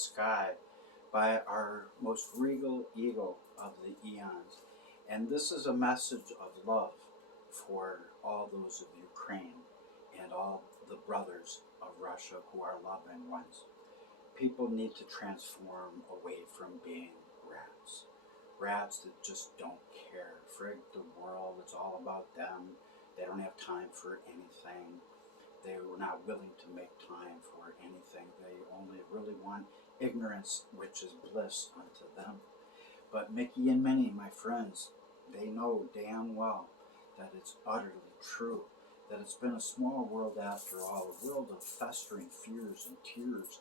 sky by our most regal eagle of the eons. And this is a message of love for all those of Ukraine and all the brothers of Russia who are loving ones. People need to transform away from being rats. Rats that just don't care. Frig the world, it's all about them. They don't have time for anything. They were not willing to make time for anything. They only really want ignorance, which is bliss unto them. But Mickey and Minnie, my friends, they know damn well that it's utterly true, that it's been a small world after all, a world of festering fears and tears,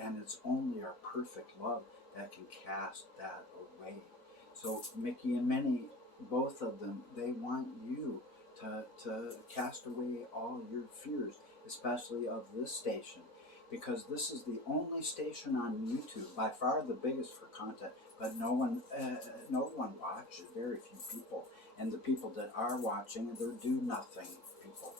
and it's only our perfect love that can cast that away. So Mickey and Minnie, both of them, they want you to cast away all your fears, especially of this station, because this is the only station on YouTube, by far the biggest for content, but no one watches, very few people, and the people that are watching, they're do-nothing people.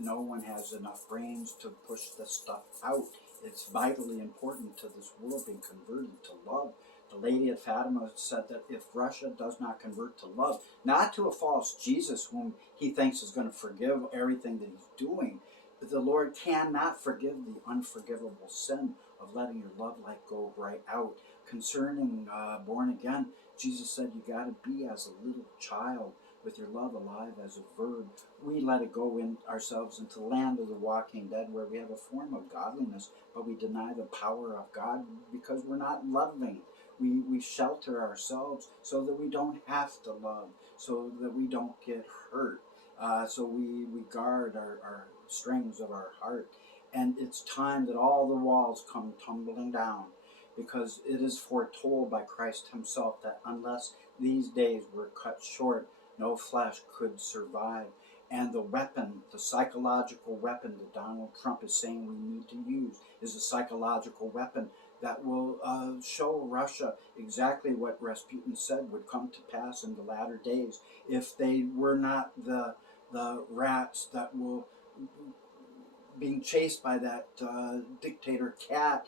No one has enough brains to push this stuff out. It's vitally important to this world being converted to love. The Lady of Fatima said that if Russia does not convert to love, not to a false Jesus whom he thinks is going to forgive everything that he's doing, but the Lord cannot forgive the unforgivable sin of letting your love light go right out. Concerning born again, Jesus said you got to be as a little child with your love alive as a verb. We let it go in ourselves into the land of the walking dead, where we have a form of godliness, but we deny the power of God because we're not loving. We shelter ourselves so that we don't have to love, so that we don't get hurt. So we guard our strings of our heart. And it's time that all the walls come tumbling down, because it is foretold by Christ himself that unless these days were cut short, no flesh could survive. And the weapon, the psychological weapon that Donald Trump is saying we need to use, is a psychological weapon that will show Russia exactly what Rasputin said would come to pass in the latter days if they were not the rats that will being chased by that dictator cat,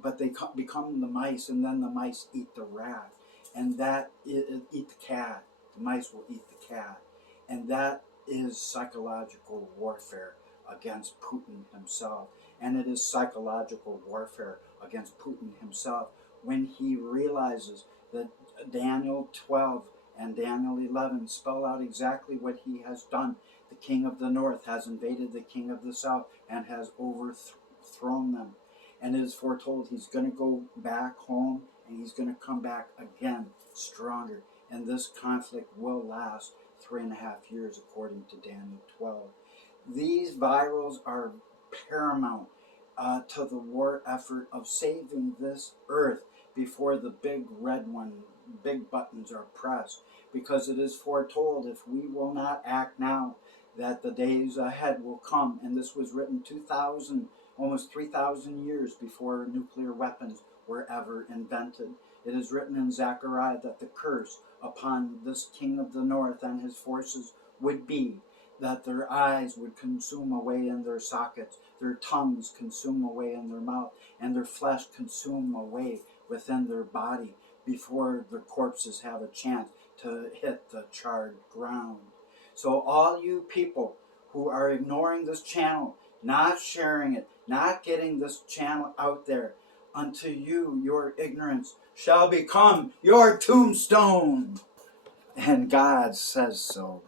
but they become the mice, and then the mice eat the rat, and that eat the cat. The mice will eat the cat, and that is psychological warfare against Putin himself. And it is psychological warfare against Putin himself when he realizes that Daniel 12 and Daniel 11 spell out exactly what he has done. The king of the north has invaded the king of the south and has overthrown them. And it is foretold he's going to go back home, and he's going to come back again stronger. And this conflict will last 3.5 years, according to Daniel 12. These virals are paramount to the war effort of saving this earth before the big red one, big buttons are pressed, because it is foretold if we will not act now, that the days ahead will come. And this was written 2,000, almost 3,000 years before nuclear weapons were ever invented. It is written in Zechariah that the curse upon this king of the north and his forces would be that their eyes would consume away in their sockets, their tongues consume away in their mouth, and their flesh consume away within their body before their corpses have a chance to hit the charred ground. So all you people who are ignoring this channel, not sharing it, not getting this channel out there, unto you your ignorance shall become your tombstone. And God says so.